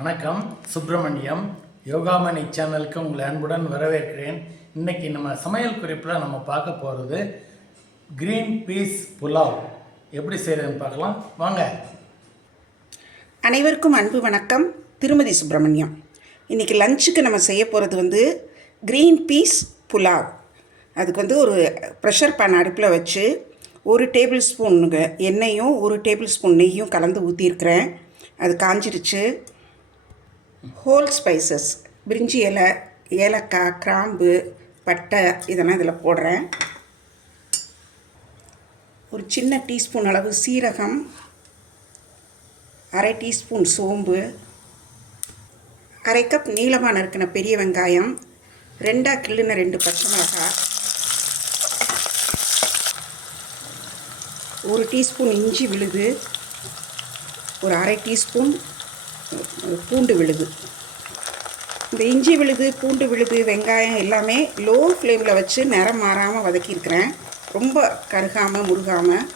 வணக்கம். சுப்பிரமணியம் யோகாமணி சேனலுக்கு உங்களை அன்புடன் வரவேற்கிறேன். இன்னைக்கு நம்ம சமையல் குறிப்பில் நம்ம பார்க்க போகிறது க்ரீன் பீஸ் புலாவ் எப்படி செய்கிறதுன்னு பார்க்கலாம். வாங்க. அனைவருக்கும் அன்பு வணக்கம். திருமதி சுப்பிரமணியம். இன்றைக்கி லஞ்சுக்கு நம்ம செய்ய போகிறது வந்து க்ரீன் பீஸ் புலாவ் அதுக்கு வந்து ஒரு ப்ரெஷர் பேன் அடுப்பில் வச்சு ஒரு டேபிள் ஸ்பூனுங்க எண்ணெயும் ஒரு டேபிள் ஸ்பூன் நெய்யும் கலந்து ஊற்றிருக்கிறேன் அது காஞ்சிருச்சு. ஹோல் ஸ்பைசஸ் பிரிஞ்சி இலை ஏலக்காய் கிராம்பு பட்டை இதெல்லாம் இதில் போடுறேன். ஒரு சின்ன டீஸ்பூன் அளவு சீரகம் அரை டீஸ்பூன் சோம்பு அரை கப் நீளமாக நறுக்கின பெரிய வெங்காயம் ரெண்டாக கிள்ளுன ரெண்டு பச்சை மிளகாய் ஒரு டீஸ்பூன் இஞ்சி விழுது ஒரு அரை டீஸ்பூன் பூண்டு விழுது. இந்த இஞ்சி விழுது பூண்டு விழுது வெங்காயம் எல்லாமே லோ ஃப்ளேமில் வச்சு நிறம் மாறாமல் வதக்கியிருக்கிறேன் ரொம்ப கருகாமல் முருகாமல்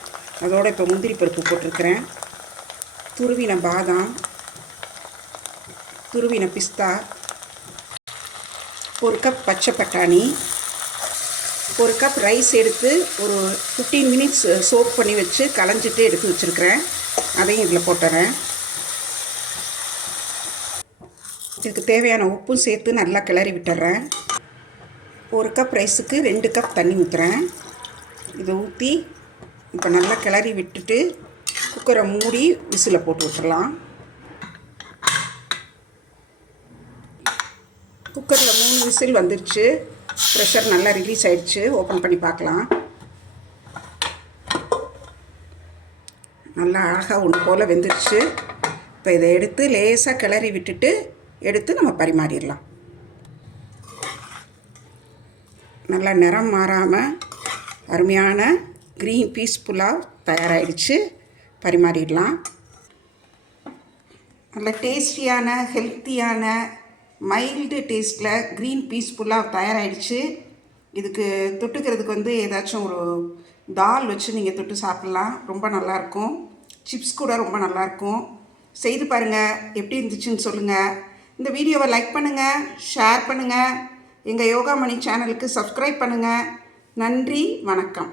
அதோடு இப்போ முந்திரி பருப்பு போட்டிருக்கிறேன். துருவின பாதாம் துருவின பிஸ்தா ஒரு கப் பச்சை பட்டாணி ஒரு கப் ரைஸ் எடுத்து ஒரு ஃபிஃப்டீன் மினிட்ஸ் சோப் பண்ணி வச்சு களைஞ்சிட்டு எடுத்து வச்சுருக்கிறேன். அதையும் இதில் போட்டுறேன். இதுக்கு தேவையான உப்பும் சேர்த்து நல்லா கிளறி விட்டுறேன். ஒரு கப் ரைஸுக்கு ரெண்டு கப் தண்ணி ஊற்றுறேன் இதை ஊற்றி இப்போ நல்லா கிளறி விட்டுட்டு குக்கரை மூடி விசில் போட்டு விட்டுறலாம் குக்கரில் மூணு விசில் வந்துருச்சு. ப்ரெஷர் நல்லா ரிலீஸ் ஆகிடுச்சு ஓப்பன் பண்ணி பார்க்கலாம். நல்லா அழகாக ஒன்று போல் வெந்துருச்சு. இப்போ இதை எடுத்து லேசாக கிளறி விட்டுட்டு எடுத்து நம்ம பரிமாறிடலாம். நல்லா நிறம் மாறாமல் அருமையான க்ரீன் பீஸ் புலாவ் தயாராகிடுச்சு பரிமாறிடலாம். நல்ல டேஸ்டியான ஹெல்த்தியான மைல்டு டேஸ்ட்டில் க்ரீன் பீஸ் புலாவ் தயாராகிடுச்சு இதுக்கு தொட்டுக்கிறதுக்கு வந்து ஏதாச்சும் ஒரு தால் வச்சு நீங்கள் தொட்டு சாப்பிட்லாம். ரொம்ப நல்லாயிருக்கும். சிப்ஸ் கூட ரொம்ப நல்லாயிருக்கும். செய்து பாருங்கள் எப்படி இருந்துச்சுன்னு சொல்லுங்கள் இந்த வீடியோவை லைக் பண்ணுங்கள் ஷேர் பண்ணுங்கள் எங்கள் யோகா மணி சேனலுக்கு சப்ஸ்கிரைப் பண்ணுங்கள் நன்றி வணக்கம்.